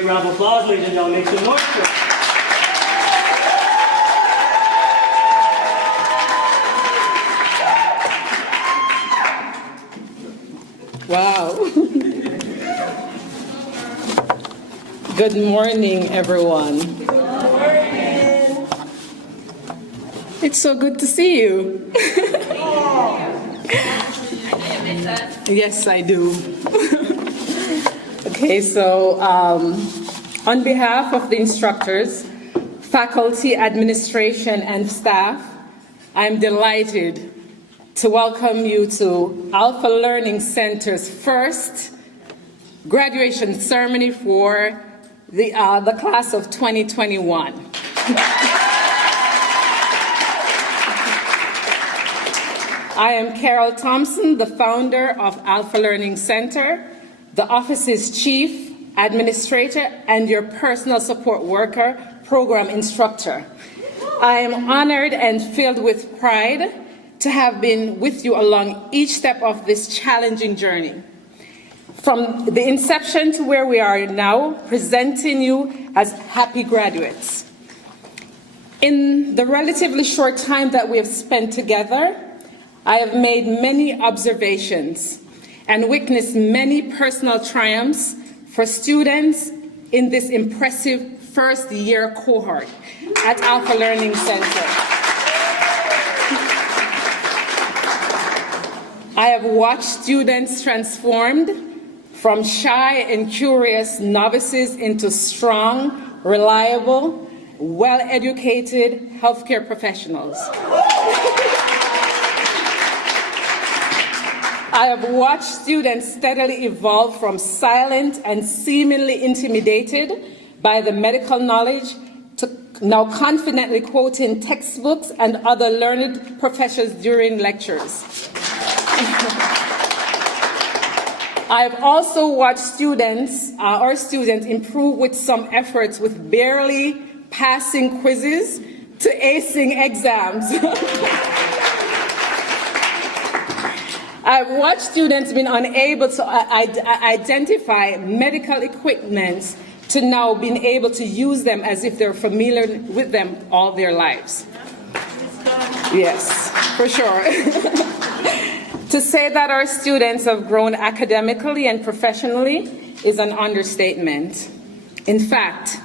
great round of applause, ladies and gentlemen. Make some noise for it. Wow. Good morning, everyone. Good morning. It's so good to see you. Yes, I do. Okay, so on behalf of the instructors, faculty, administration, and staff, I'm delighted to welcome you to Alpha Learning Center's first graduation ceremony for the class of 2021. I am Carol Thompson, the founder of Alpha Learning Center, the office's chief administrator, and your personal support worker, program instructor. I am honored and filled with pride to have been with you along each step of this challenging journey. From the inception to where we are now, presenting you as happy graduates. In the relatively short time that we have spent together, I have made many observations and witnessed many personal triumphs for students in this impressive first-year cohort at Alpha Learning Center. I have watched students transformed from shy and curious novices into strong, reliable, well-educated healthcare professionals. I have watched students steadily evolve from silent and seemingly intimidated by the medical knowledge to now confidently quoting textbooks and other learned professors during lectures. I have also watched our students improve with some efforts with barely passing quizzes to acing exams. I've watched students being unable to identify medical equipment to now being able to use them as if they're familiar with them all their lives. Yes, for sure. To say that our students have grown academically and professionally is an understatement. In fact,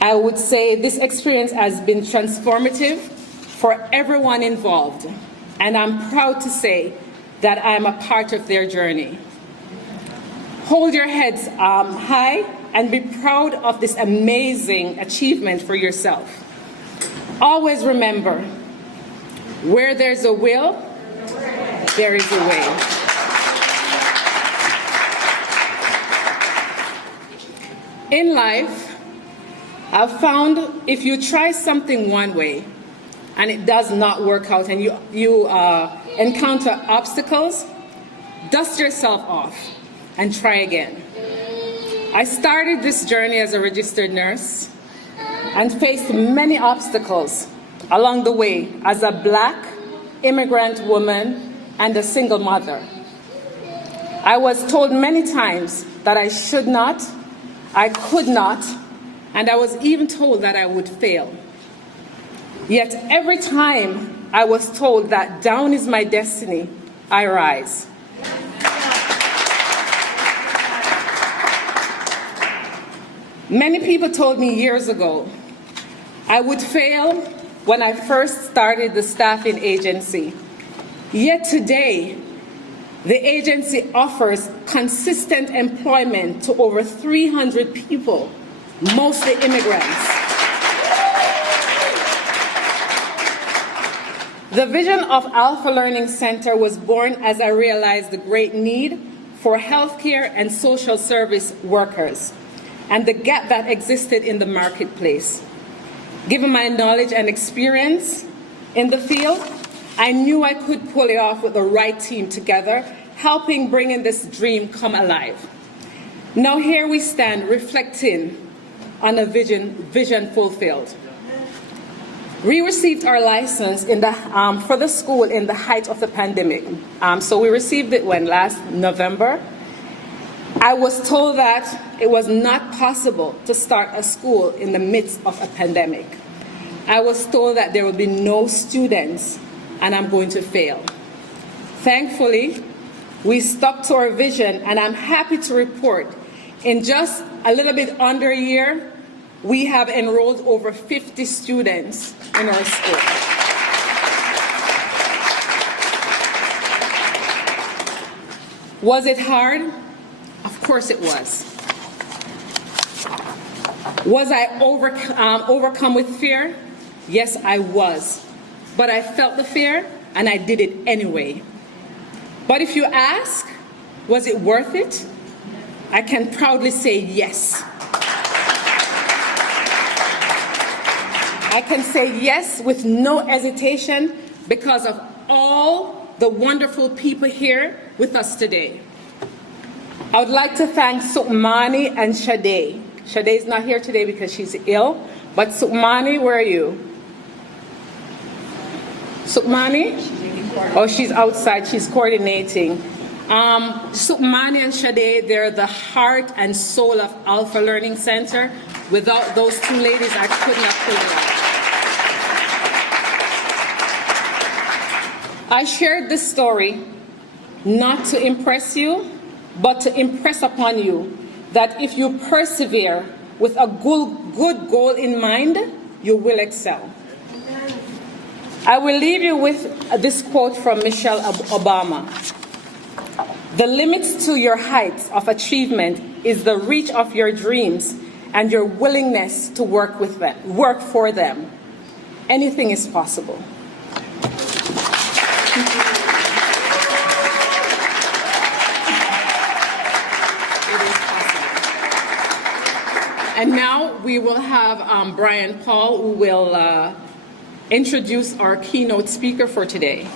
I would say this experience has been transformative for everyone involved, and I'm proud to say that I'm a part of their journey. Hold your heads high and be proud of this amazing achievement for yourself. Always remember, where there's a will, there is a way. In life, I've found if you try something one way and it does not work out and you encounter obstacles, dust yourself off and try again. I started this journey as a registered nurse and faced many obstacles along the way as a Black immigrant woman and a single mother. I was told many times that I should not, I could not, and I was even told that I would fail. Yet every time I was told that down is my destiny, I rise. Many people told me years ago I would fail when I first started the staffing agency. Yet today, the agency offers consistent employment to over 300 people, mostly immigrants. The vision of Alpha Learning Center was born as I realized the great need for healthcare and social service workers and the gap that existed in the marketplace. Given my knowledge and experience in the field, I knew I could pull it off with the right team together, helping bringing this dream come alive. Now here we stand reflecting on a vision fulfilled. We received our license for the school in the height of the pandemic. So we received it last November. I was told that it was not possible to start a school in the midst of a pandemic. I was told that there will be no students and I'm going to fail. Thankfully, we stuck to our vision, and I'm happy to report in just a little bit under a year, we have enrolled over 50 students in our school. Was it hard? Of course it was. Was I overcome with fear? Yes, I was. But I felt the fear, and I did it anyway. But if you ask, was it worth it? I can proudly say yes. I can say yes with no hesitation because of all the wonderful people here with us today. I would like to thank Sukmani and Shade. Shade is not here today because she's ill, but Sukmani, where are you? Sukmani? Oh, she's outside, she's coordinating. Sukmani and Shade, they're the heart and soul of Alpha Learning Center. Without those two ladies, I could not pull it off. I shared this story not to impress you, but to impress upon you that if you persevere with a good goal in mind, you will excel. I will leave you with this quote from Michelle Obama. The limits to your heights of achievement is the reach of your dreams and your willingness to work for them. Anything is possible. And now we will have Brian Paul, who will introduce our keynote speaker for today.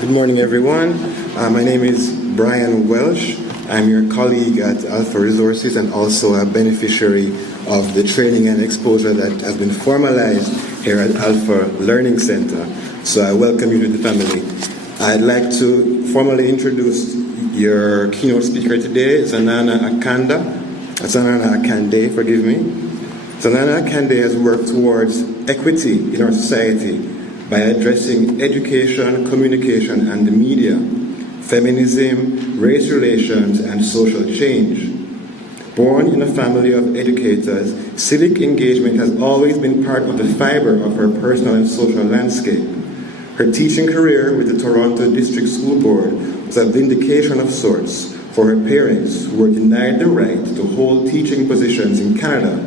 Good morning, everyone. My name is Brian Welsh. I'm your colleague at Alpha Resources and also a beneficiary of the training and exposure that has been formalized here at Alpha Learning Center. So I welcome you to the family. I'd like to formally introduce your keynote speaker today, Zanana Akande, forgive me. Zanana Akande has worked towards equity in our society by addressing education, communication, and the media, feminism, race relations, and social change. Born in a family of educators, civic engagement has always been part of the fiber of her personal and social landscape. Her teaching career with the Toronto District School Board was a vindication of sorts for her parents who were denied the right to hold teaching positions in Canada.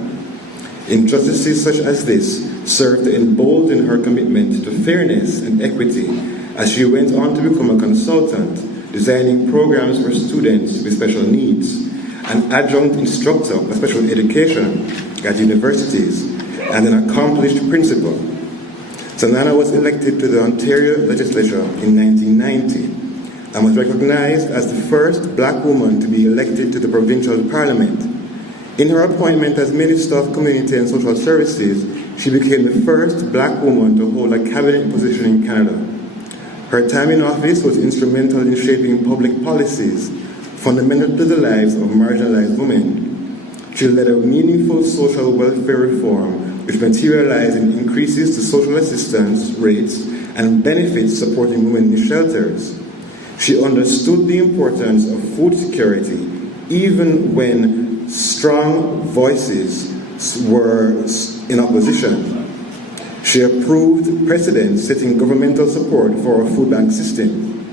Injustices such as this served to embolden her commitment to fairness and equity as she went on to become a consultant, designing programs for students with special needs, an adjunct instructor of special education at universities, and an accomplished principal. Zanana was elected to the Ontario Legislature in 1990 and was recognized as the first black woman to be elected to the provincial parliament. In her appointment as Minister of Community and Social Services, she became the first black woman to hold a cabinet position in Canada. Her time in office was instrumental in shaping public policies fundamental to the lives of marginalized women. She led a meaningful social welfare reform which materialized in increases to social assistance rates and benefits supporting women in shelters. She understood the importance of food security even when strong voices were in opposition. She approved precedents setting governmental support for a food bank system.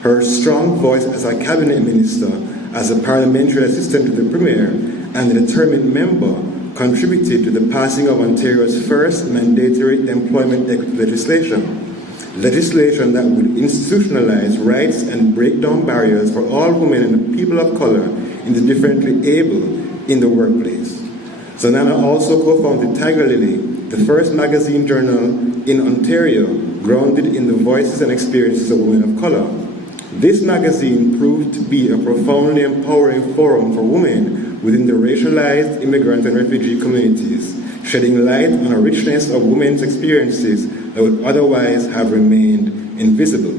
Her strong voice as a cabinet minister, as a parliamentary assistant to the Premier, and a determined member contributed to the passing of Ontario's first mandatory employment equity legislation that would institutionalize rights and break down barriers for all women and people of color in the differently able in the workplace. Zanana also co-founded Tiger Lily, the first magazine journal in Ontario grounded in the voices and experiences of women of color. This magazine proved to be a profoundly empowering forum for women within the racialized immigrant and refugee communities, shedding light on a richness of women's experiences that would otherwise have remained invisible.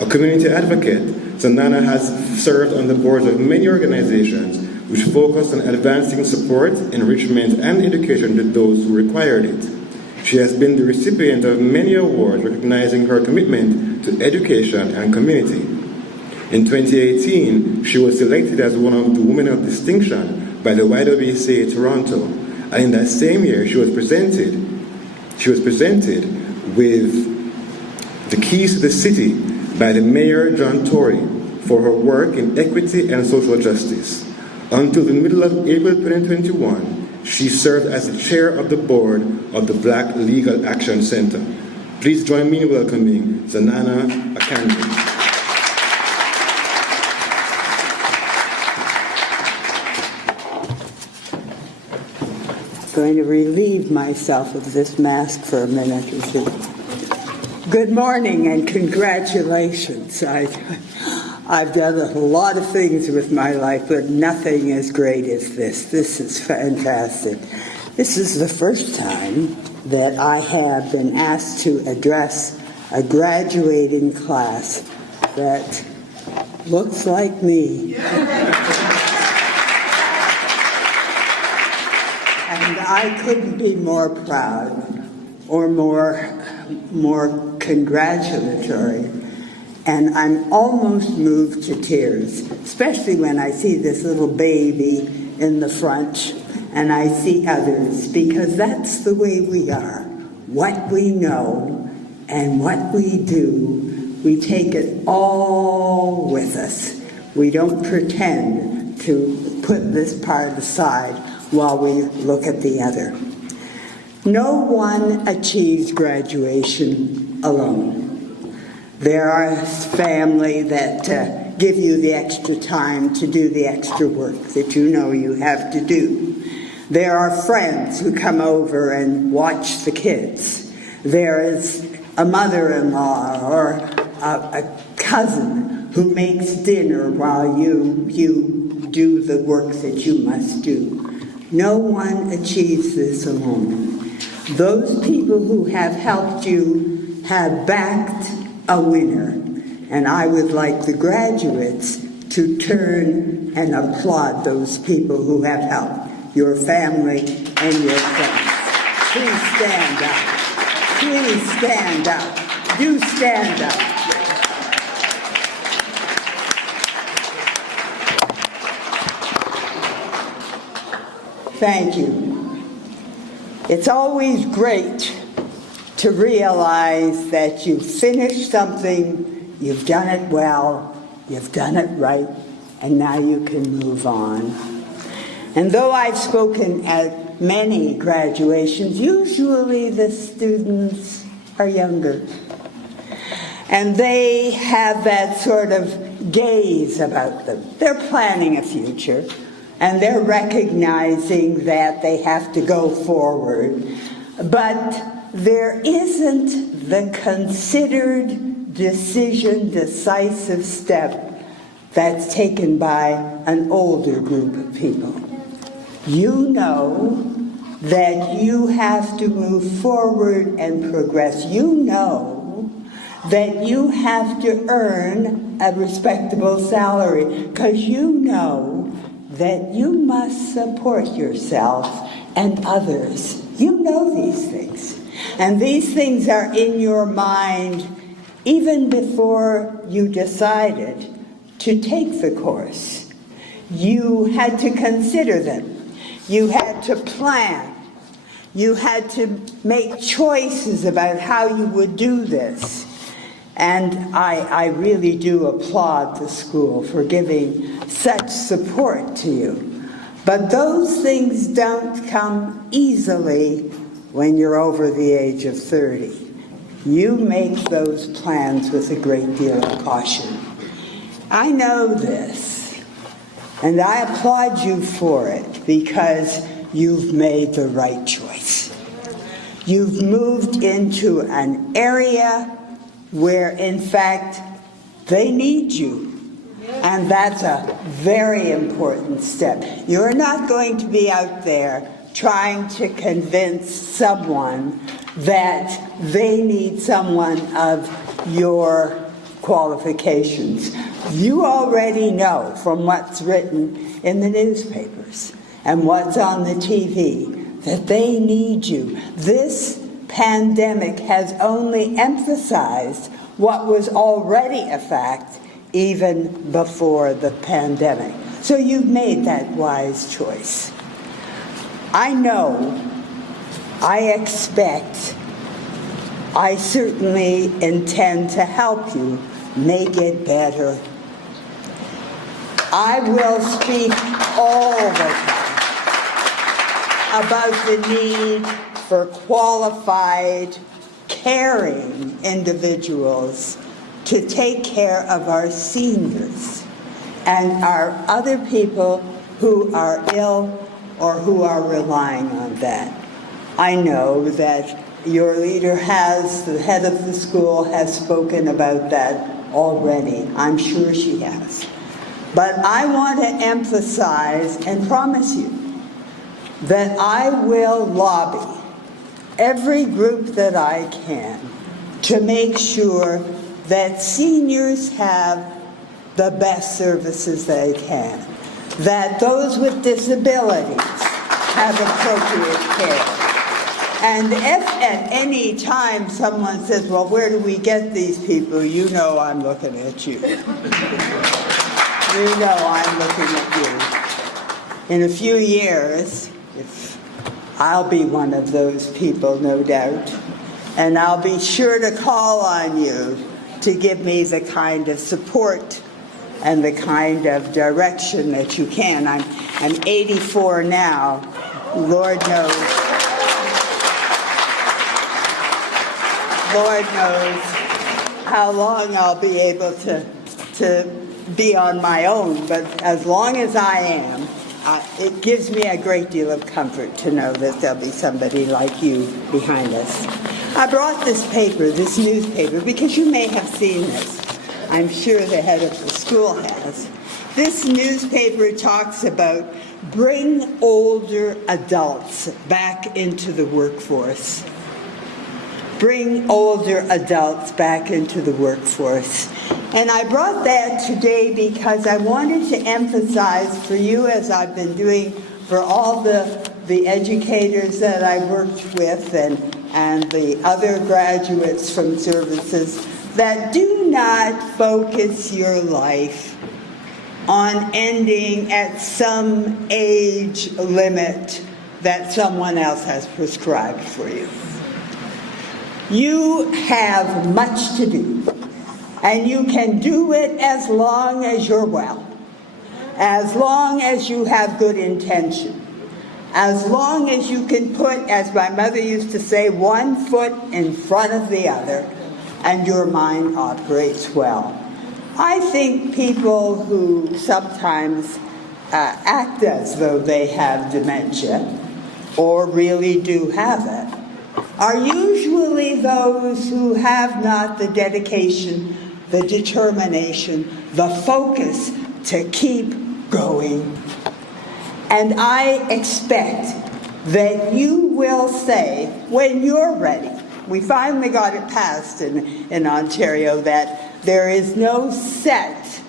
A community advocate, Zanana has served on the boards of many organizations which focus on advancing support, enrichment, and education to those who required it. She has been the recipient of many awards recognizing her commitment to education and community. In 2018, she was selected as one of the Women of Distinction by the YWCA Toronto, and in that same year, she was presented with the Keys to the City by the Mayor John Tory for her work in equity and social justice. Until the middle of April 2021, she served as the chair of the board of the Black Legal Action Center. Please join me in welcoming Zanana Akanji. Going to relieve myself of this mask for a minute or two. Good morning and congratulations. I've done a lot of things with my life, but nothing as great as this. This is fantastic. This is the first time that I have been asked to address a graduating class that looks like me. And I couldn't be more proud or more congratulatory. And I'm almost moved to tears, especially when I see this little baby in the front and I see others, because that's the way we are. What we know and what we do, we take it all with us. We don't pretend to put this part aside while we look at the other. No one achieves graduation alone. There are family that give you the extra time to do the extra work that you know you have to do. There are friends who come over and watch the kids. There is a mother-in-law or a cousin who makes dinner while you do the work that you must do. No one achieves this alone. Those people who have helped you have backed a winner, and I would like the graduates to turn and applaud those people who have helped your family and your friends. Please stand up. Please stand up. Do stand up. Thank you. It's always great to realize that you've finished something, you've done it well, you've done it right, and now you can move on. And though I've spoken at many graduations, usually the students are younger. And they have that sort of gaze about them. They're planning a future, and they're recognizing that they have to go forward. But there isn't the considered decision, decisive step that's taken by an older group of people. You know that you have to move forward and progress. You know that you have to earn a respectable salary, because you know that you must support yourself and others. You know these things. And these things are in your mind even before you decided to take the course. You had to consider them. You had to plan. You had to make choices about how you would do this. And I really do applaud the school for giving such support to you. But those things don't come easily when you're over the age of 30. You make those plans with a great deal of caution. I know this, and I applaud you for it, because you've made the right choice. You've moved into an area where, in fact, They need you. And that's a very important step. You're not going to be out there trying to convince someone that they need someone of your qualifications. You already know from what's written in the newspapers and what's on the TV that they need you. This pandemic has only emphasized what was already a fact even before the pandemic. So you've made that wise choice. I know, I expect, I certainly intend to help you make it better. I will speak all the time about the need for qualified, caring individuals to take care of our seniors and our other people who are ill or who are relying on that. I know that your leader has, the head of the school has spoken about that already. I'm sure she has. But I want to emphasize and promise you that I will lobby every group that I can to make sure that seniors have the best services they can, that those with disabilities have appropriate care. And if at any time someone says, well, where do we get these people? You know I'm looking at you. You know I'm looking at you. In a few years, I'll be one of those people, no doubt, and I'll be sure to call on you to give me the kind of support and the kind of direction that you can. I'm 84 now. Lord knows how long I'll be able to be on my own, but as long as I am, it gives me a great deal of comfort to know that there'll be somebody like you behind us. I brought this paper, this newspaper, because you may have seen this. I'm sure the head of the school has. This newspaper talks about bring older adults back into the workforce. Bring older adults back into the workforce. And I brought that today because I wanted to emphasize for you, as I've been doing for all the educators that I worked with and the other graduates from services, that do not focus your life on ending at some age limit that someone else has prescribed for you. You have much to do, and you can do it as long as you're well, as long as you have good intention, as long as you can put, as my mother used to say, one foot in front of the other, and your mind operates well. I think people who sometimes act as though they have dementia, or really do have it, are usually those who have not the dedication, the determination, the focus to keep going. And I expect that you will say, when you're ready, we finally got it passed in Ontario that there is no set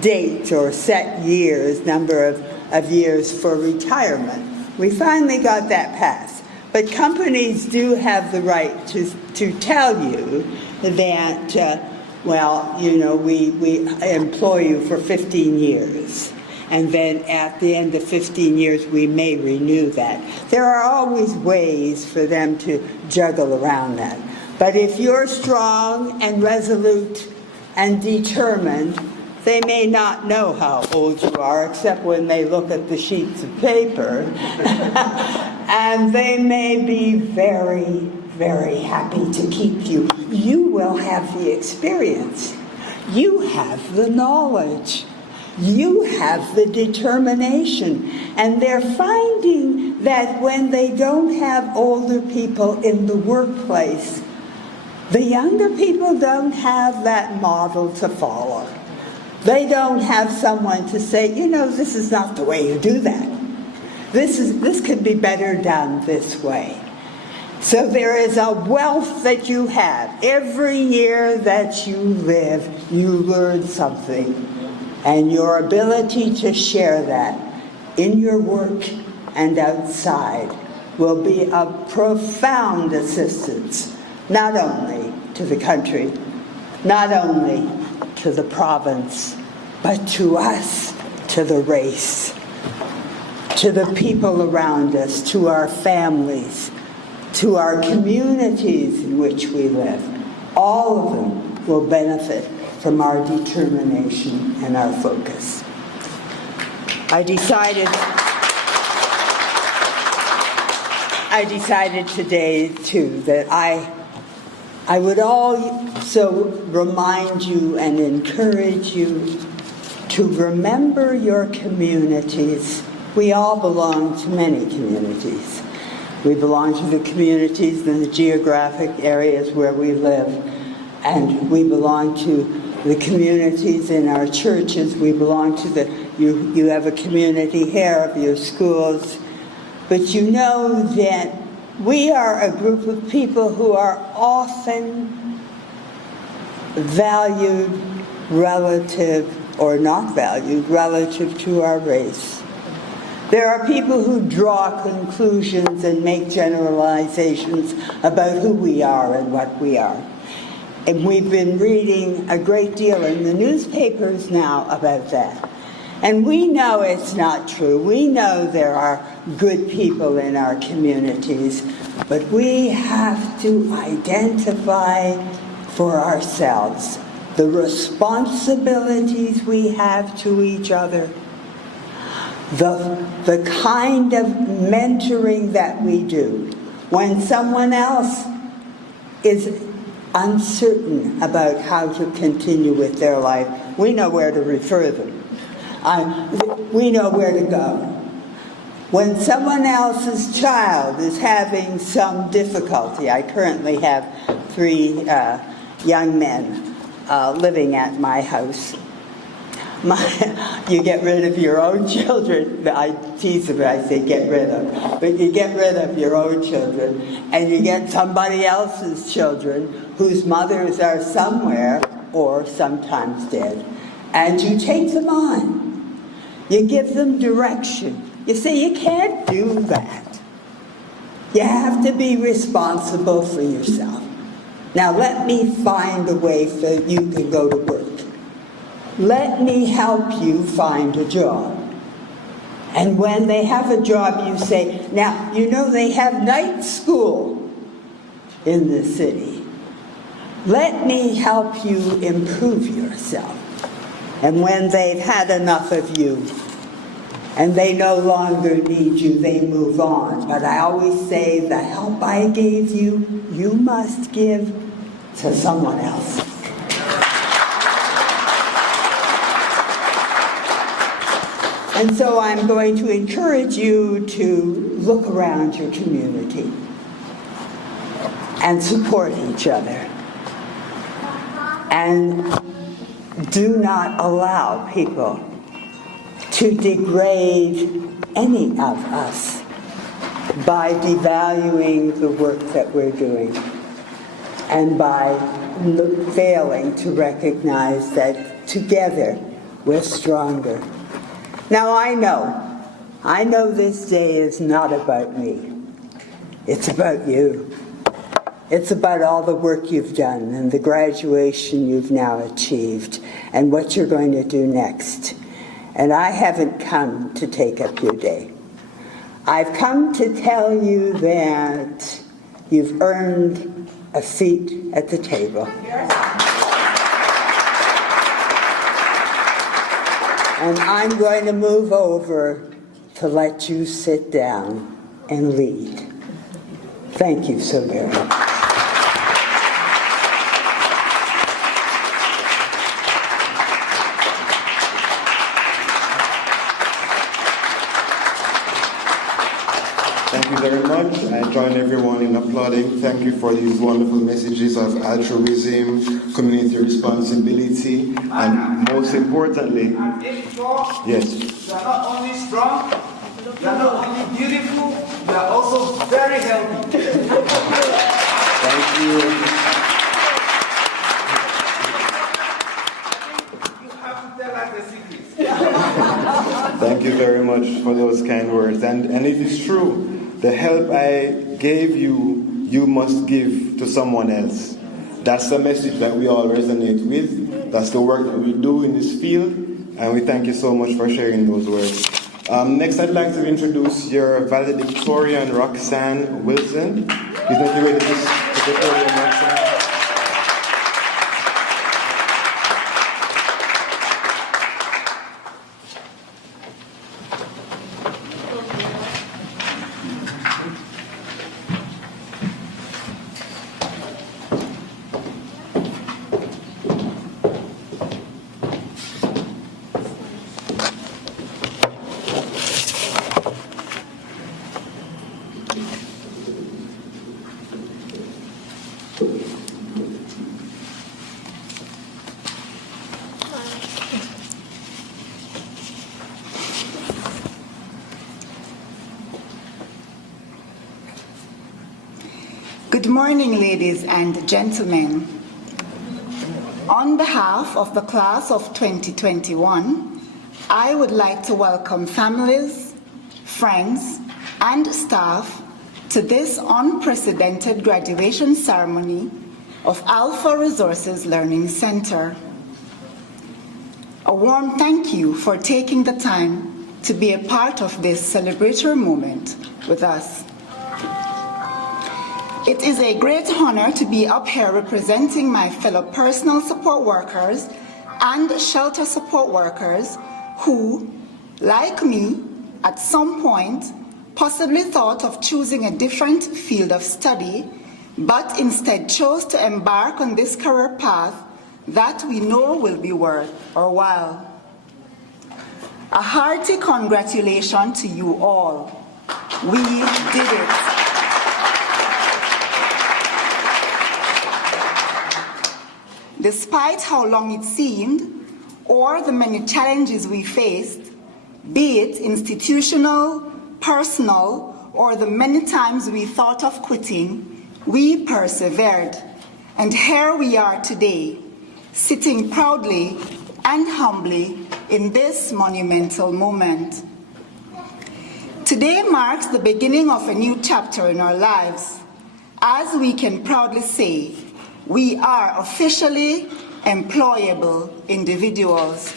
date or set years, number of years for retirement. We finally got that passed. But companies do have the right to tell you that, well, you know, we employ you for 15 years. And then at the end of 15 years, we may renew that. There are always ways for them to juggle around that. But if you're strong and resolute and determined, they may not know how old you are, except when they look at the sheets of paper. And they may be very, very happy to keep you. You will have the experience. You have the knowledge. You have the determination. And they're finding that when they don't have older people in the workplace, The younger people don't have that model to follow. They don't have someone to say, you know, this is not the way you do that. This could be better done this way. So there is a wealth that you have. Every year that you live, you learn something. And your ability to share that in your work and outside will be of profound assistance, not only to the country, not only to the province, but to us, to the race, to the people around us, to our families, to our communities in which we live. All of them will benefit from our determination and our focus. I decided today, too, that I would also remind you and encourage you to remember your communities. We all belong to many communities. We belong to the communities in the geographic areas where we live, and we belong to the communities in our churches. We belong to you have a community here of your schools. But you know that we are a group of people who are often valued relative, or not valued, relative to our race. There are people who draw conclusions and make generalizations about who we are and what we are. And we've been reading a great deal in the newspapers now about that. And we know it's not true. We know there are good people in our communities, but we have to identify for ourselves the responsibilities we have to each other, the kind of mentoring that we do when someone else is uncertain about how to continue with their life. We know where to refer them. We know where to go. When someone else's child is having some difficulty, I currently have 3 young men living at my house. You get rid of your own children. I tease them, I say get rid of. But you get rid of your own children, and you get somebody else's children whose mothers are somewhere or sometimes dead. And you take them on. You give them direction. You say, you can't do that. You have to be responsible for yourself. Now let me find a way so you can go to work. Let me help you find a job. And when they have a job, you say, now, you know they have night school in the city. Let me help you improve yourself. And when they've had enough of you and they no longer need you, they move on. But I always say, the help I gave you, you must give to someone else. And so I'm going to encourage you to look around your community and support each other. And do not allow people to degrade any of us by devaluing the work that we're doing and by failing to recognize that together we're stronger. Now I know this day is not about me. It's about you. It's about all the work you've done and the graduation you've now achieved and what you're going to do next. And I haven't come to take up your day. I've come to tell you that you've earned a seat at the table. And I'm going to move over to let you sit down and lead. Thank you so very much. Thank you very much. I join everyone in applauding. Thank you for these wonderful messages of altruism, community responsibility, and most importantly, yes. You are not only strong, you are not only beautiful, you are also very healthy. Thank you. You have to tell us the secret. Thank you very much for those kind words. And it is true. The help I gave you, you must give to someone else. That's the message that we all resonate with. That's the work that we do in this field. And we thank you so much for sharing those words. Next, I'd like to introduce your valedictorian, Roxanne Wilson. Please make your way to this podium, Roxanne. Good morning, ladies and gentlemen. On behalf of the class of 2021, I would like to welcome families, friends, and staff to this unprecedented graduation ceremony of Alpha Resources Learning Center. A warm thank you for taking the time to be a part of this celebratory moment with us. It is a great honor to be up here representing my fellow personal support workers and shelter support workers who, like me, at some point, possibly thought of choosing a different field of study, but instead chose to embark on this career path that we know will be worth our while. A hearty congratulations to you all. We did it. Despite how long it seemed, or the many challenges we faced, be it institutional, personal, or the many times we thought of quitting, we persevered. And here we are today, sitting proudly and humbly in this monumental moment. Today marks the beginning of a new chapter in our lives, as we can proudly say, we are officially employable individuals.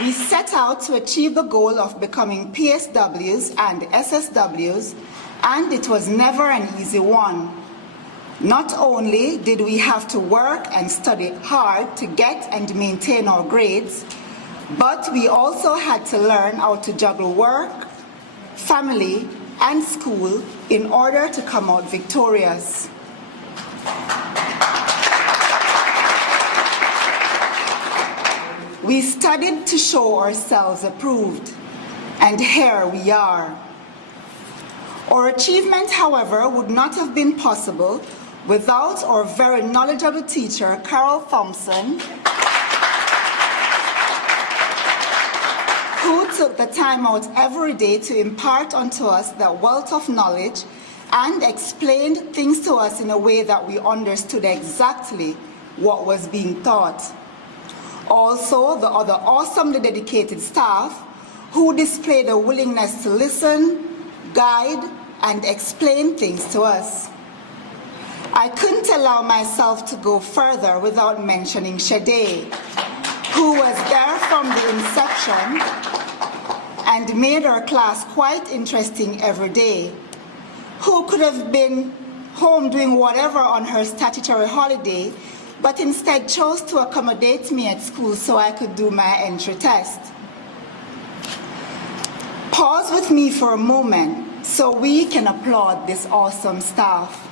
We set out to achieve the goal of becoming PSWs and SSWs, and it was never an easy one. Not only did we have to work and study hard to get and maintain our grades, but we also had to learn how to juggle work, family, and school in order to come out victorious. We studied to show ourselves approved, and here we are. Our achievement, however, would not have been possible without our very knowledgeable teacher, Carol Thompson, who took the time out every day to impart unto us that wealth of knowledge and explained things to us in a way that we understood exactly what was being taught. Also, the other awesomely dedicated staff who displayed a willingness to listen, guide, and explain things to us. I couldn't allow myself to go further without mentioning Shade, who was there from the inception and made our class quite interesting every day, who could have been home doing whatever on her statutory holiday, but instead chose to accommodate me at school so I could do my entry test. Pause with me for a moment so we can applaud this awesome staff.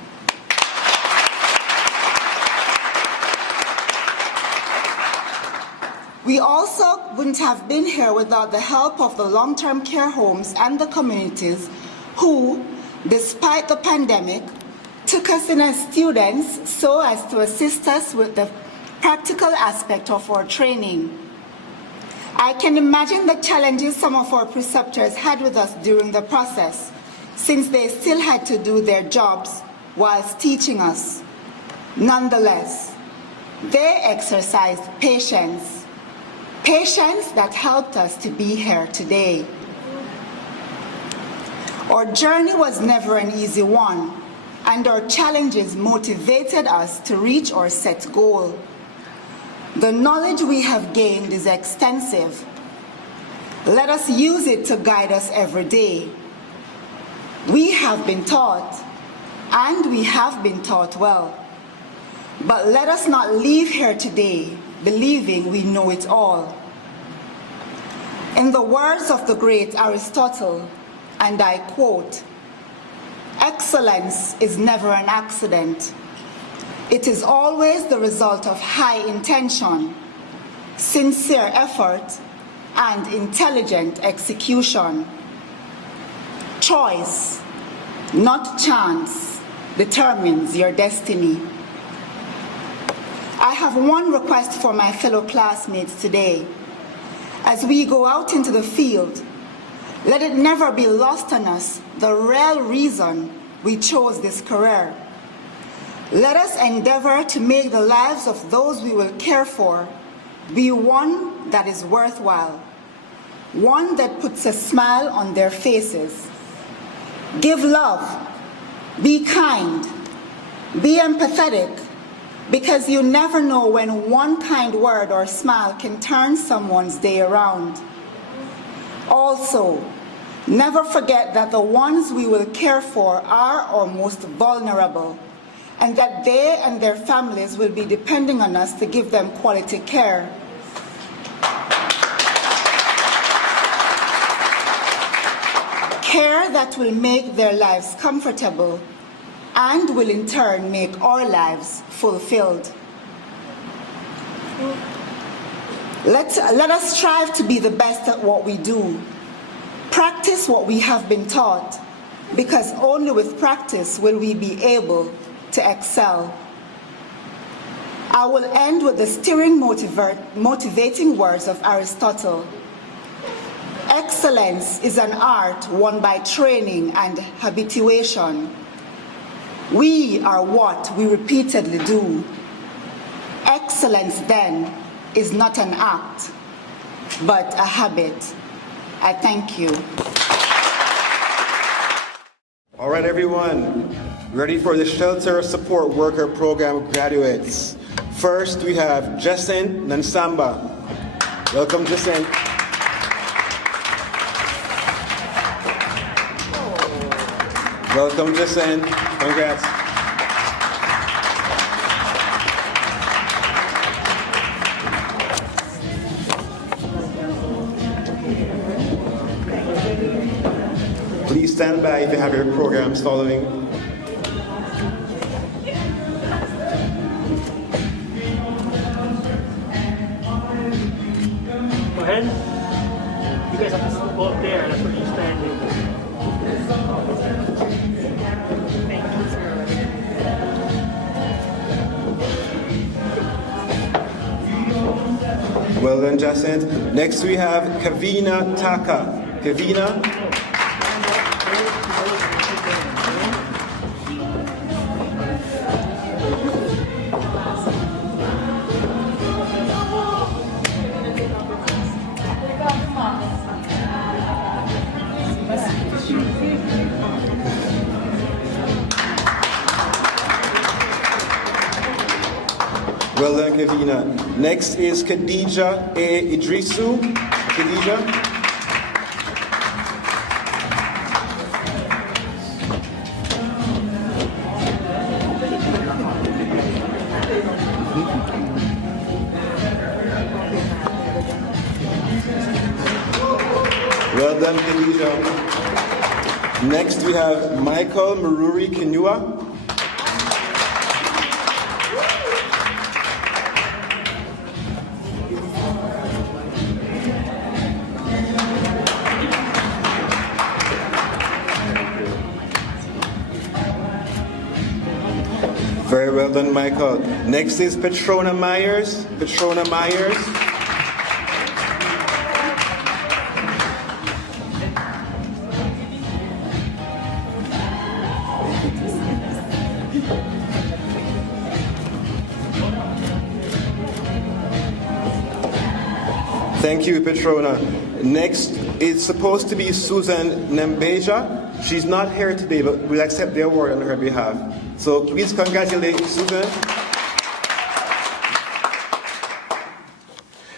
We also wouldn't have been here without the help of the long-term care homes and the communities who, despite the pandemic, took us in as students so as to assist us with the practical aspect of our training. I can imagine the challenges some of our preceptors had with us during the process, since they still had to do their jobs whilst teaching us. Nonetheless, they exercised patience, patience that helped us to be here today. Our journey was never an easy one, and our challenges motivated us to reach our set goal. The knowledge we have gained is extensive. Let us use it to guide us every day. We have been taught, and we have been taught well. But let us not leave here today believing we know it all. In the words of the great Aristotle, and I quote, "Excellence is never an accident. It is always the result of high intention, sincere effort, and intelligent execution. Choice, not chance, determines your destiny." I have one request for my fellow classmates today. As we go out into the field, let it never be lost on us the real reason we chose this career. Let us endeavor to make the lives of those we will care for be one that is worthwhile, one that puts a smile on their faces. Give love, be kind, be empathetic, because you never know when one kind word or smile can turn someone's day around. Also, never forget that the ones we will care for are our most vulnerable, and that they and their families will be depending on us to give them quality care. Care that will make their lives comfortable and will in turn make our lives fulfilled. Let us strive to be the best at what we do. Practice what we have been taught, because only with practice will we be able to excel. I will end with the stirring, motivating words of Aristotle. Excellence is an art won by training and habituation. We are what we repeatedly do. Excellence, then, is not an act, but a habit. I thank you. All right, everyone, ready for the Shelter Support Worker Program graduates. First, we have Jacinth Nansamba. Welcome, Jacinth. Welcome, Jacinth. Congrats. Please stand by if you have your programs following. Go ahead. You guys have to go up there. That's where you're standing. Well done, Jacinth. Next we have Kavina Taka. Kavina. Well done, Kavina. Next is Khadija A. Idrisu. Khadija. Well done, Khadija. Next we have Michael Maruri Kinua. Very well done, Michael. Next is Petrona Myers. Petrona Myers. Thank you, Petrona. Next is supposed to be Susan Nembeja. She's not here today, but we'll accept the award on her behalf. So please congratulate Susan.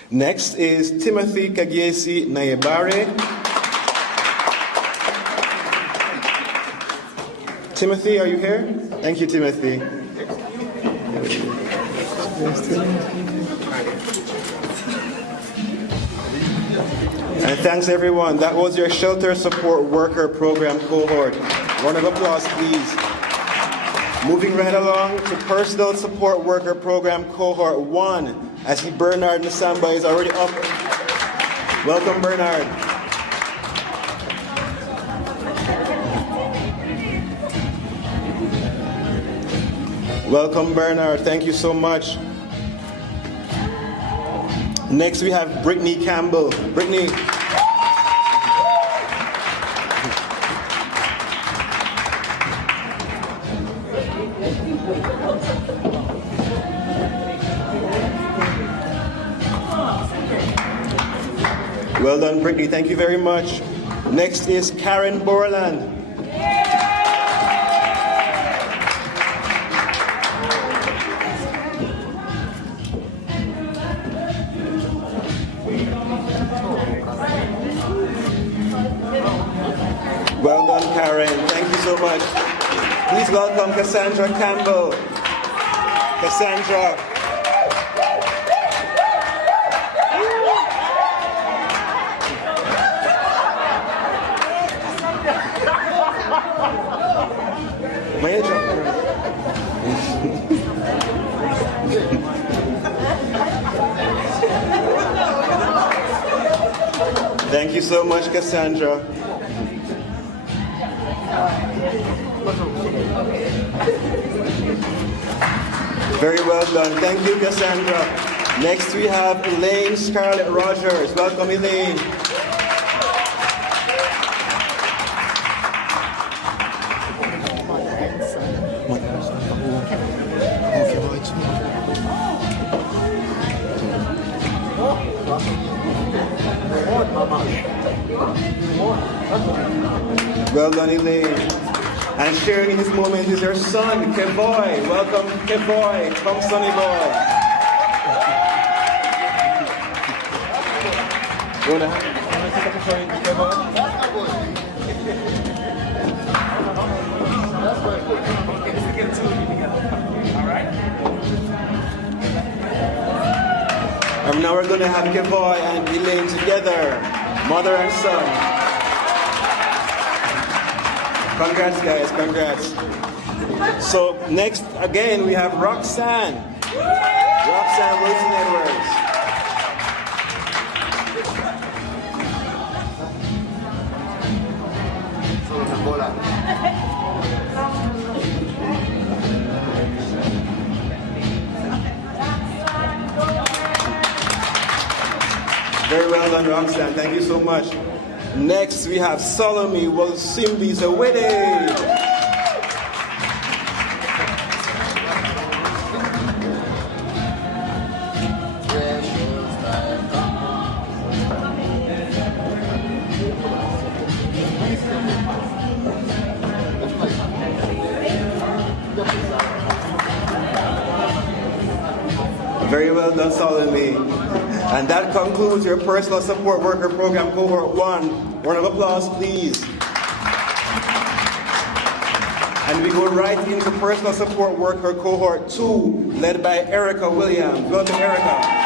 Next is Timothy Kagiesi Nayebare. Timothy, are you here? Thank you, Timothy. And thanks everyone. That was your Shelter Support Worker Program cohort. Round of applause, please. Moving right along to Personal Support Worker Program cohort 1. I see Bernard Nasamba is already up. Welcome, Bernard. Welcome, Bernard. Thank you so much. Next, we have Brittany Campbell. Brittany. Well done, Brittany. Thank you very much. Next is Karen Borland. Well done, Karen. Thank you so much. Please welcome Cassandra Campbell. Cassandra. Thank you so much, Cassandra. Very well done. Thank you, Cassandra. Next we have Elaine Scarlett Rogers. Welcome, Elaine. Well done, Elaine. And sharing in this moment is her son, Kevoy. Welcome, Kevoy. Come, sonny boy. And now we're going to have Kevoy and Elaine together, mother and son. Congrats, guys, congrats. So next, again, we have Roxanne. Roxanne Wilson Edwards. Very well done, Roxanne. Thank you so much. Next, we have Salome Walsimbi Zawede. Very well done, Salome. And that concludes your Personal Support Worker Program Cohort 1. Round of applause, please. And we go right into Personal Support Worker Cohort 2, led by Erica Williams. Welcome, Erica.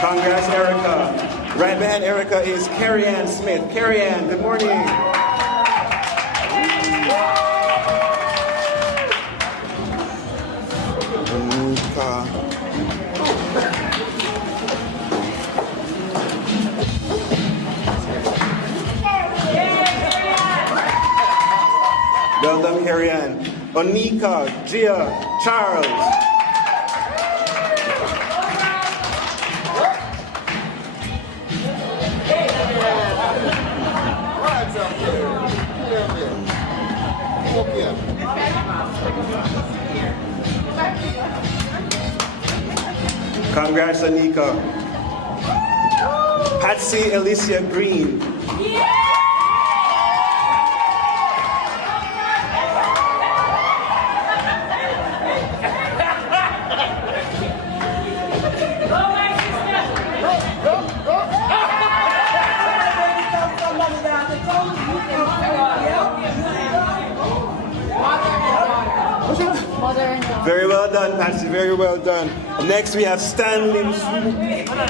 Congrats, Erica. Right behind Erica is Carrie Ann Smith. Carrie Ann, good morning. Anika. Well done, Carrie Ann. Onika, Gia, Charles. Congrats, Anika. Patsy Alicia Green. Very well done, Patsy. Very well done. Next, we have Stanley.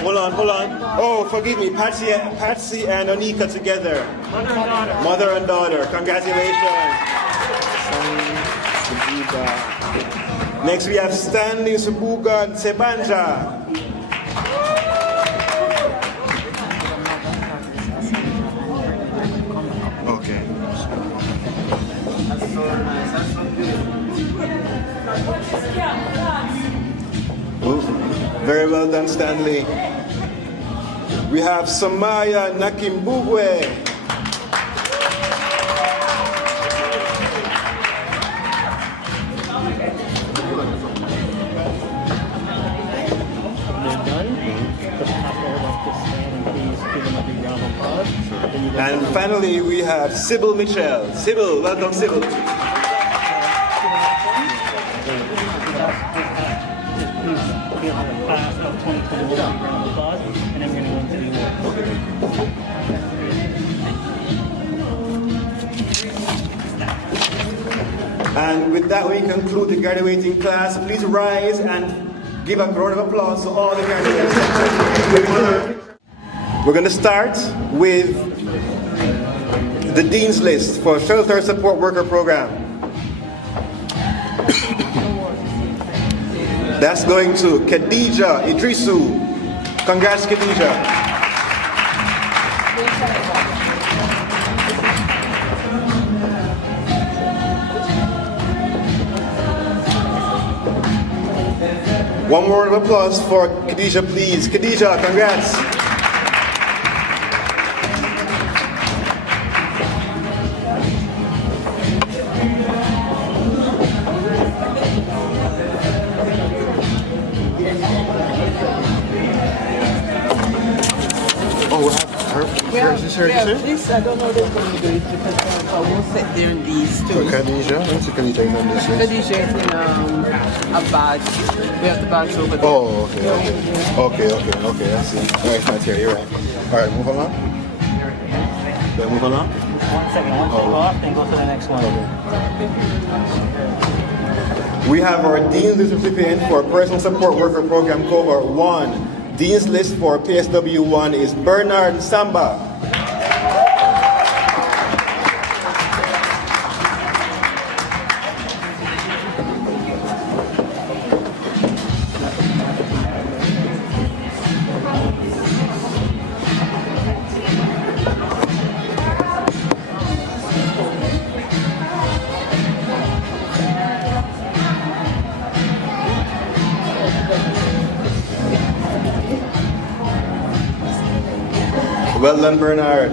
Hold on. Oh, forgive me. Patsy and Onika together. Mother and daughter. Congratulations. Next, we have Stanley Subuga and Sebanja. Okay. Ooh, very well done, Stanley. We have Samaya Nakimbugwe. And finally, we have Sybil Mitchell. Sybil, welcome, Sybil. Class of 2021 round of applause, and then we're going to go into the award. And with that, we conclude the graduating class. Please rise and give a round of applause to all the graduates. We're going to start with the Dean's List for Shelter Support Worker Program. That's going to Khadija Idrisu. Congrats, Khadija. One more round of applause for Khadija, please. Khadija, congrats. This, I don't know what they're going to do it because I will sit there in these two. Khadija, what's Khadija on this list? Khadija is in a badge. We have the badge over there. Oh, okay. I see. Oh, it's not here. You're right. All right, move along. Then move along. 1 second, one take off, then go to the next one. We have our Dean's List recipient for Personal Support Worker Program Cohort 1. Dean's List for PSW 1 is Bernard Samba. Well done, Bernard.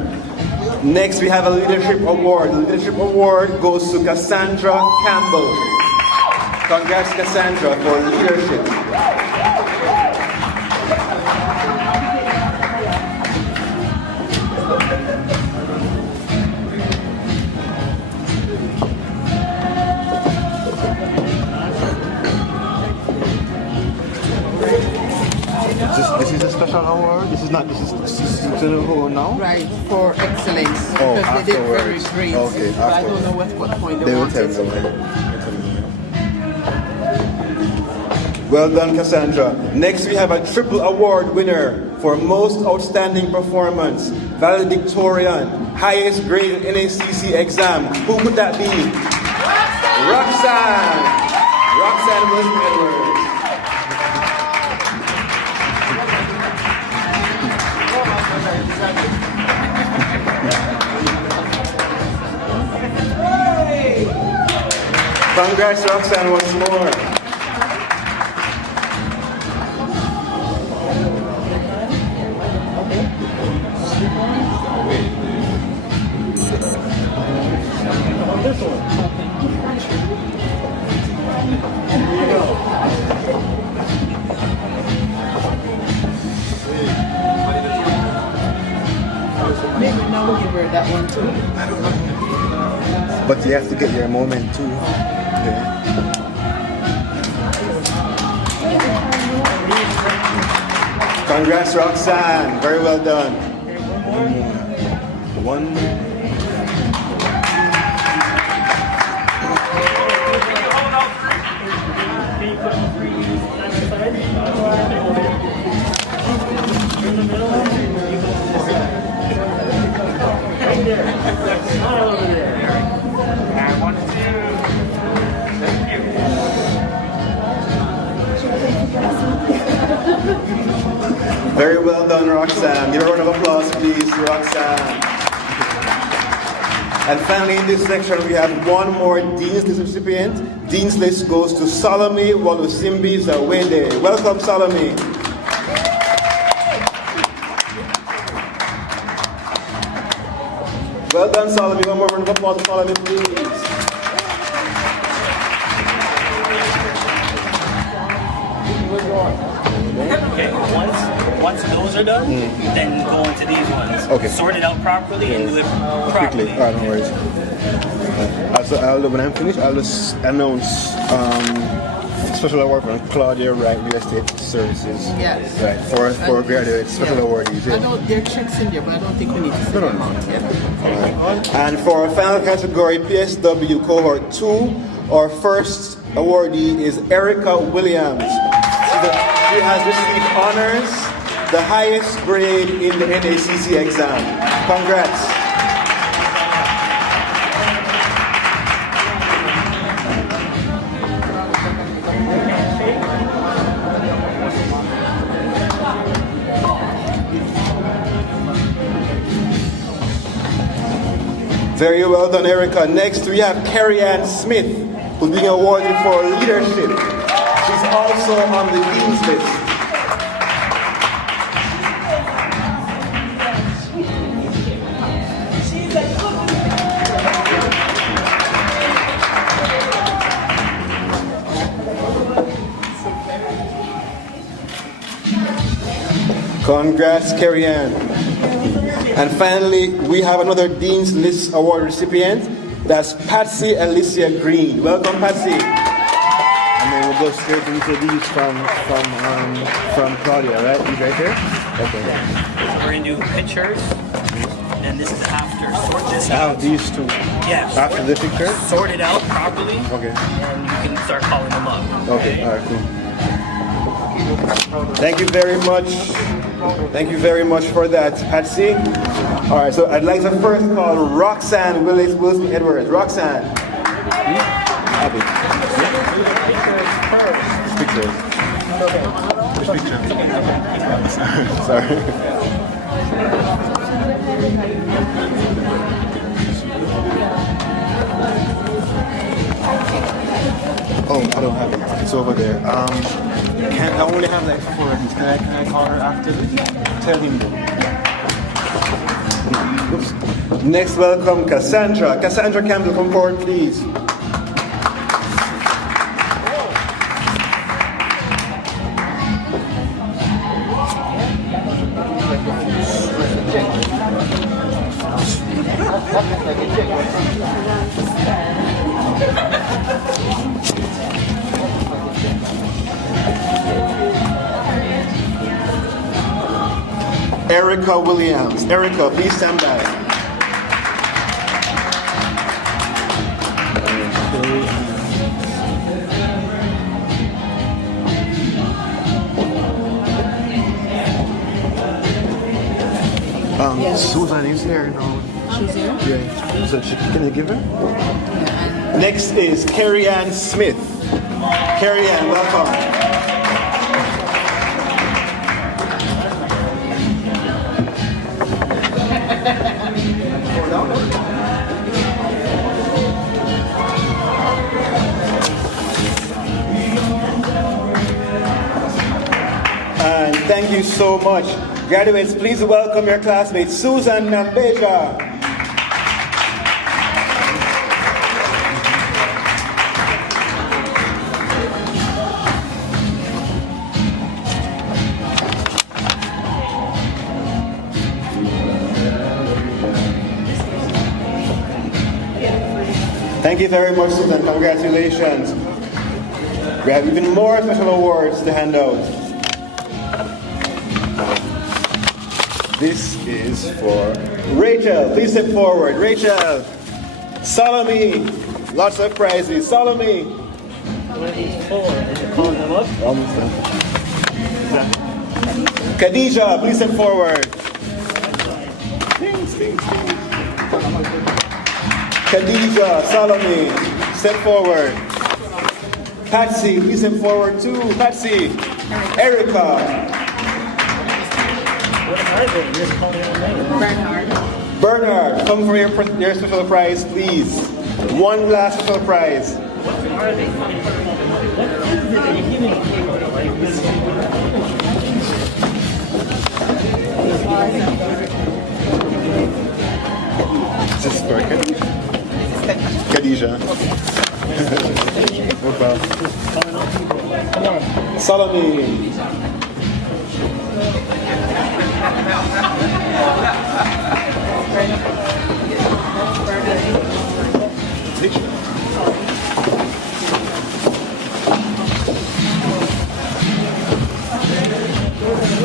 Next, we have a leadership award. The leadership award goes to Cassandra Campbell. Congrats, Cassandra, for leadership. This is a special award? This is to who now? Right, for excellence. Oh, because they did very afterwards. great. Okay, But I don't know what point They they will tell wanted. me. Well done, Cassandra. Next, we have a triple award winner for most outstanding performance, valedictorian, highest grade NACC exam. Who could that be? Roxanne. Roxanne Wilson Edwards. Congrats, Roxanne, once more. Maybe now we'll give her that one too. But you have to get your moment too. Okay. Congrats, Roxanne. Very well done. One more. Can you put the 3 side by side? In the middle. Right there. Smile over there. And 1, 2. Thank you. Very well done, Roxanne. Give a round of applause, please, Roxanne. And finally, in this section, we have one more Dean's List recipient. Dean's List goes to Salome Walusimbi Zawede. Welcome, Salome. Well done, Salome. One more round of applause for Salome, please. Okay, once those are done, then go into these ones. Okay. Sort it out properly and do it properly. Quickly. All right, no worries. When I'm finished, I'll just announce special award from Claudia Wright Real Estate Services. Yes. Right, for graduates, special awardees. I Yeah. know there are checks in there, but I don't think we need to say No. them out yet. And for our final category, PSW Cohort 2, our first awardee is Erica Williams. She has received honors, the highest grade in the NACC exam. Congrats. Very well done, Erica. Next, we have Carrie Ann Smith, who's being awarded for leadership. She's also on the Dean's List. Congrats, Carrie Ann. And finally, we have another Dean's List Award recipient. That's Patsy Alicia Green. Welcome, Patsy. And then we'll go straight into these from Claudia, right? These right here? Okay. We're going to do pictures, and this is after. Sort this Now out. these two. Yeah. After the picture? Sort it out properly, Okay. and you can start calling them up. Okay, alright, cool. Thank you very much. Thank you very much for that, Patsy. All right, so I'd like to first call Roxanne Wilson Edwards. Roxanne. Abby. Pictures. Which picture? Sorry. Oh, I don't have it. It's over there. Can I only have like 4 of these? Can I call her after this? Tell him though. Oops. Next, welcome Cassandra. Cassandra Campbell, come forward, please. Erica Williams. Erica, please stand by. Susan is there now. She's here? Yeah. So can you give her? Next is Carrie Ann Smith. Carrie Ann, welcome. And thank you so much. Graduates, please welcome your classmate, Susan Nambeja. Thank you very much, Susan. Congratulations. We have even more special awards to hand out. This is for Rachel. Please step forward. Rachel. Salome. Lots of prizes. Salome. Almost done. Khadija, please step forward. Khadija, Salome, step forward. Patsy, please step forward too. Patsy. Erica. Bernard, come for your special prize, please. One last special prize. This is for Khadija. Salome.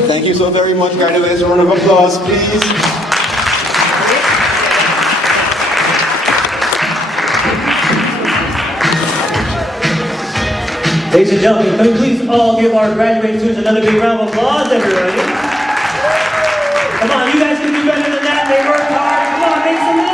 Thank you so very much, graduates. A round of applause, please. Ladies and gentlemen, can we please all give our graduating students another big round of applause, everybody? Come on, you guys can do better than that. They worked hard. Come on, make some noise.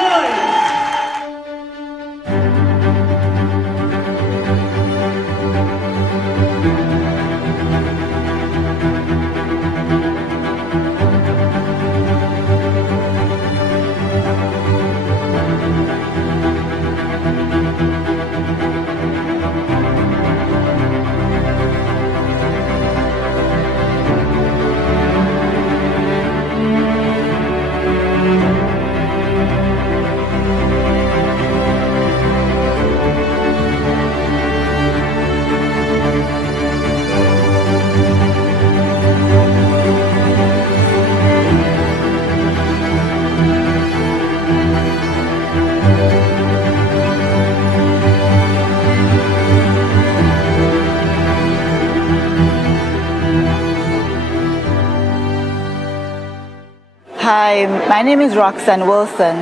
Hi, my name is Roxanne Wilson.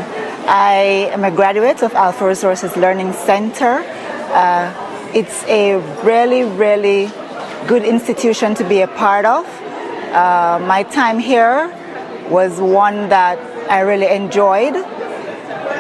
I am a graduate of Alpha Resources Learning Center. It's a really, really good institution to be a part of. My time here was one that I really enjoyed.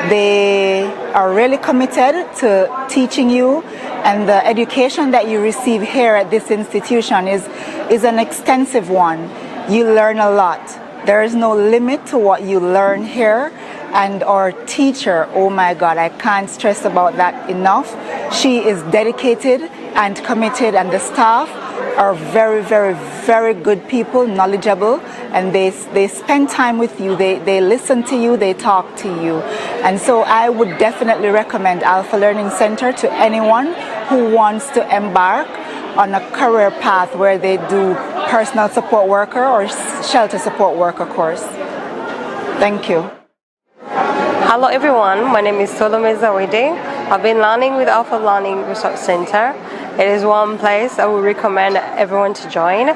They are really committed to teaching you, and the education that you receive here at this institution is an extensive one. You learn a lot. There is no limit to what you learn here, and our teacher, oh my God, I can't stress about that enough. She is dedicated and committed, and the staff are very, very, very good people, knowledgeable, and they spend time with you, they listen to you, they talk to you. And so I would definitely recommend Alpha Learning Center to anyone who wants to embark on a career path where they do personal support worker or shelter support worker course. Thank you. Hello everyone, my name is Salome Zawide. I've been learning with Alpha Learning Research Center. It is one place I would recommend everyone to join.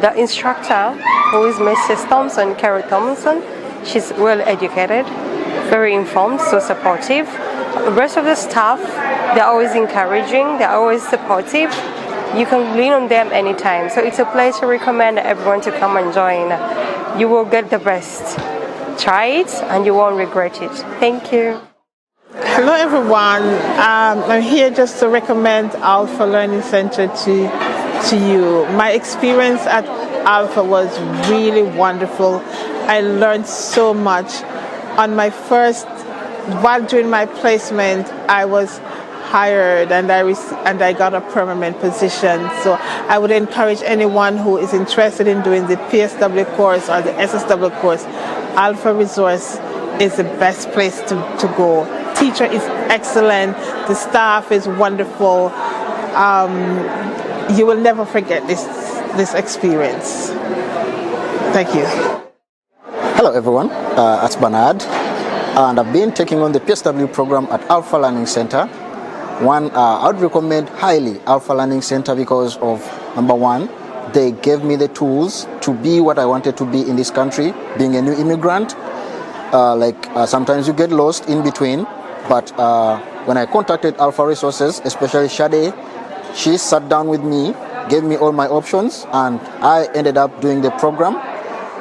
The instructor, who is Mrs. Thompson, Carol Thompson, she's well educated, very informed, so supportive. The rest of the staff, they're always encouraging, they're always supportive. You can lean on them anytime. So it's a place to recommend everyone to come and join. You will get the best. Try it and you won't regret it. Thank you. Hello everyone. I'm here just to recommend Alpha Learning Center to you. My experience at Alpha was really wonderful. I learned so much. On my first while doing my placement, I was hired and I got a permanent position. So I would encourage anyone who is interested in doing the PSW course or the SSW course, Alpha Resource is the best place to go. Teacher is excellent. The staff is wonderful. You will never forget this experience. Thank you. Hello everyone, it's Bernard, and I've been taking on the PSW program at Alpha Learning Center. I would recommend highly Alpha Learning Center because of, number one, they gave me the tools to be what I wanted to be in this country, being a new immigrant. Sometimes you get lost in between, but when I contacted Alpha Resources, especially Shade, she sat down with me, gave me all my options, and I ended up doing the program.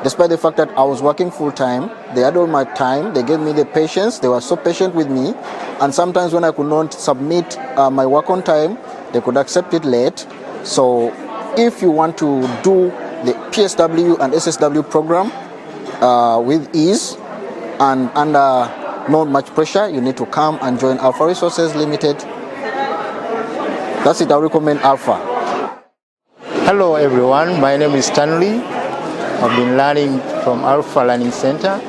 Despite the fact that I was working full-time, they had all my time, they gave me the patience, they were so patient with me, and sometimes when I could not submit my work on time, they could accept it late. So if you want to do the PSW and SSW program with ease and under not much pressure, you need to come and join Alpha Resources Limited. That's it, I recommend Alpha. Hello everyone, my name is Stanley. I've been learning from Alpha Learning Center.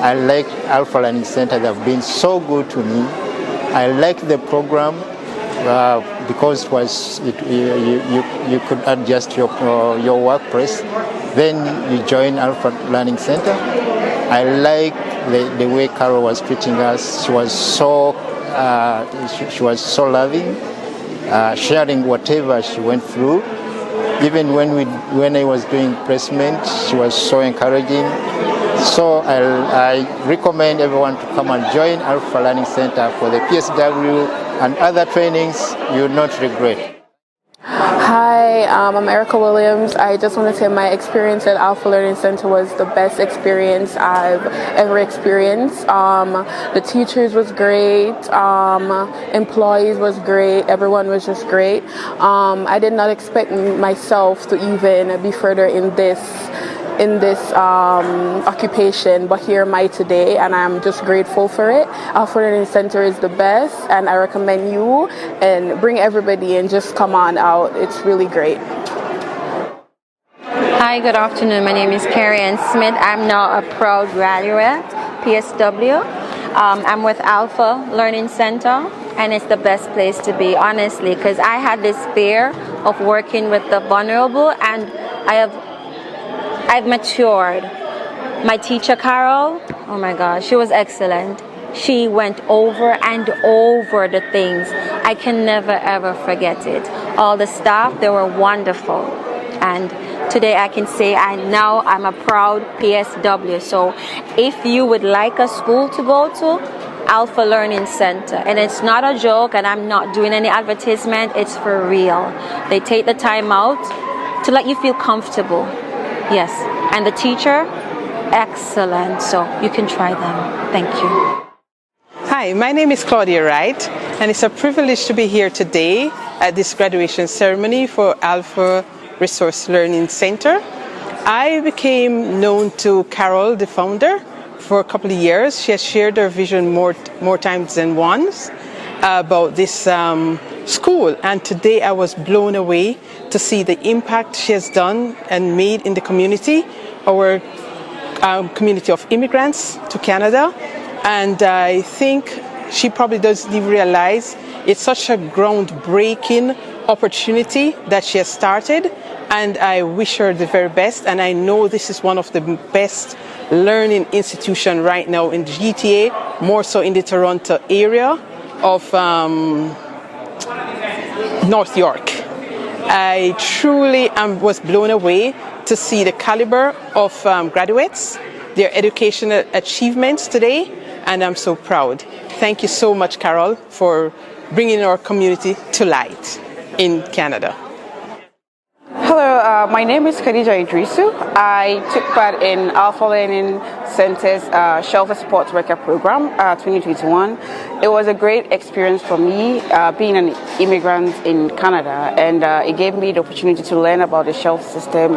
I like Alpha Learning Center. They've been so good to me. I like the program because you could adjust your workplace. Then you join Alpha Learning Center. I like the way Carol was treating us. She was so loving, sharing whatever she went through. Even when I was doing placement, she was so encouraging. So I recommend everyone to come and join Alpha Learning Center for the PSW and other trainings you will not regret. Hi, I'm Erica Williams. I just want to say my experience at Alpha Learning Center was the best experience I've ever experienced. The teachers was great, employees was great, everyone was just great. I did not expect myself to even be further in this occupation, but here am I today, and I'm just grateful for it. Alpha Learning Center is the best, and I recommend you and bring everybody and just come on out. It's really great. Hi, good afternoon. My name is Carrie Ann Smith. I'm now a proud graduate, PSW. I'm with Alpha Learning Center, and it's the best place to be, honestly, because I had this fear of working with the vulnerable, and I've matured. My teacher, Carol, oh my gosh, she was excellent. She went over and over the things. I can never ever forget it. All the staff, they were wonderful. And today I can say I'm a proud PSW. So if you would like a school to go to, Alpha Learning Center. And it's not a joke, and I'm not doing any advertisement, it's for real. They take the time out to let you feel comfortable. Yes, and the teacher, excellent. So you can try them. Thank you. Hi, my name is Claudia Wright, and it's a privilege to be here today at this graduation ceremony for Alpha Resource Learning Center. I became known to Carol, the founder, for a couple of years. She has shared her vision more times than once about this school, and today I was blown away to see the impact she has done and made in the community, our community of immigrants to Canada. And I think she probably doesn't even realize it's such a groundbreaking opportunity that she has started, and I wish her the very best. And I know this is one of the best learning institutions right now in the GTA, more so in the Toronto area of North York. I truly was blown away to see the caliber of graduates, their educational achievements today, and I'm so proud. Thank you so much, Carol, for bringing our community to light in Canada. Hello, my name is Khadija Idrisu. I took part in Alpha Learning Center's Shelter Support Worker Program 2021. It was a great experience for me being an immigrant in Canada, and it gave me the opportunity to learn about the shelter system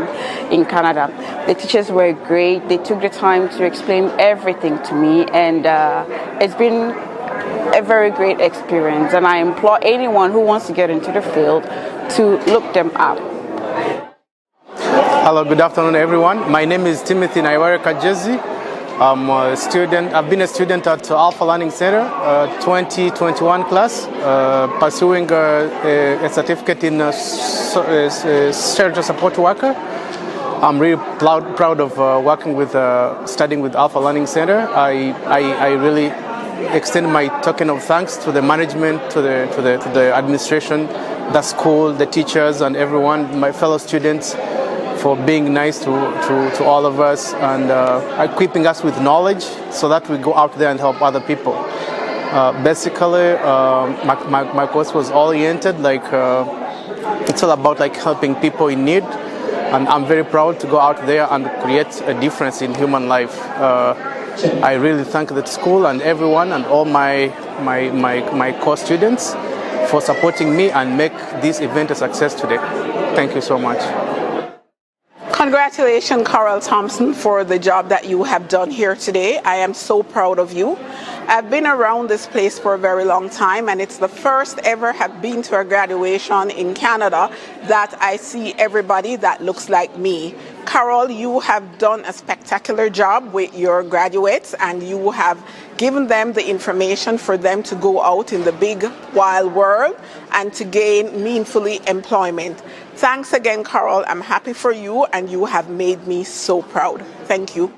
in Canada. The teachers were great. They took the time to explain everything to me, and it's been a very great experience, and I implore anyone who wants to get into the field to look them up. Hello, good afternoon, everyone. My name is Timothy Naiware Kajezi. I'm a student. I've been a student at Alpha Learning Center, 2021 class, pursuing a certificate in shelter support worker. I'm really proud of working with, studying with Alpha Learning Center. I really extend my token of thanks to the management, to the administration, the school, the teachers, and everyone, my fellow students, for being nice to all of us and equipping us with knowledge so that we go out there and help other people. Basically, my course was oriented like it's all about like helping people in need, and I'm very proud to go out there and create a difference in human life. I really thank the school and everyone and all my course students for supporting me and make this event a success today. Thank you so much. Congratulations, Carol Thompson, for the job that you have done here today. I am so proud of you. I've been around this place for a very long time, and it's the first ever have been to a graduation in Canada that I see everybody that looks like me. Carol, you have done a spectacular job with your graduates, and you have given them the information for them to go out in the big, wild world and to gain meaningfully employment. Thanks again, Carol. I'm happy for you, and you have made me so proud. Thank you.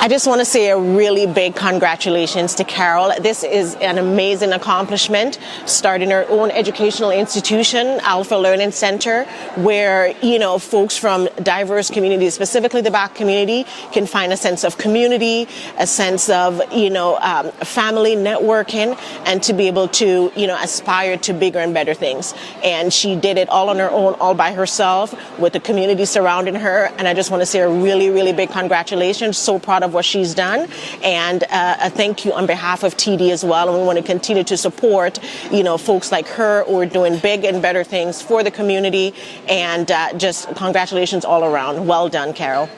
I just want to say a really big congratulations to Carol. This is an amazing accomplishment, starting her own educational institution, Alpha Learning Center, where, you know, folks from diverse communities, specifically the Black community, can find a sense of community, a sense of, you know, family networking, and to be able to, you know, aspire to bigger and better things. And she did it all on her own, all by herself, with the community surrounding her. And I just want to say a really, really big congratulations. So proud of what she's done, and a thank you on behalf of TD as well. And we want to continue to support, you know, folks like her who are doing big and better things for the community. And just congratulations all around. Well done, Carol.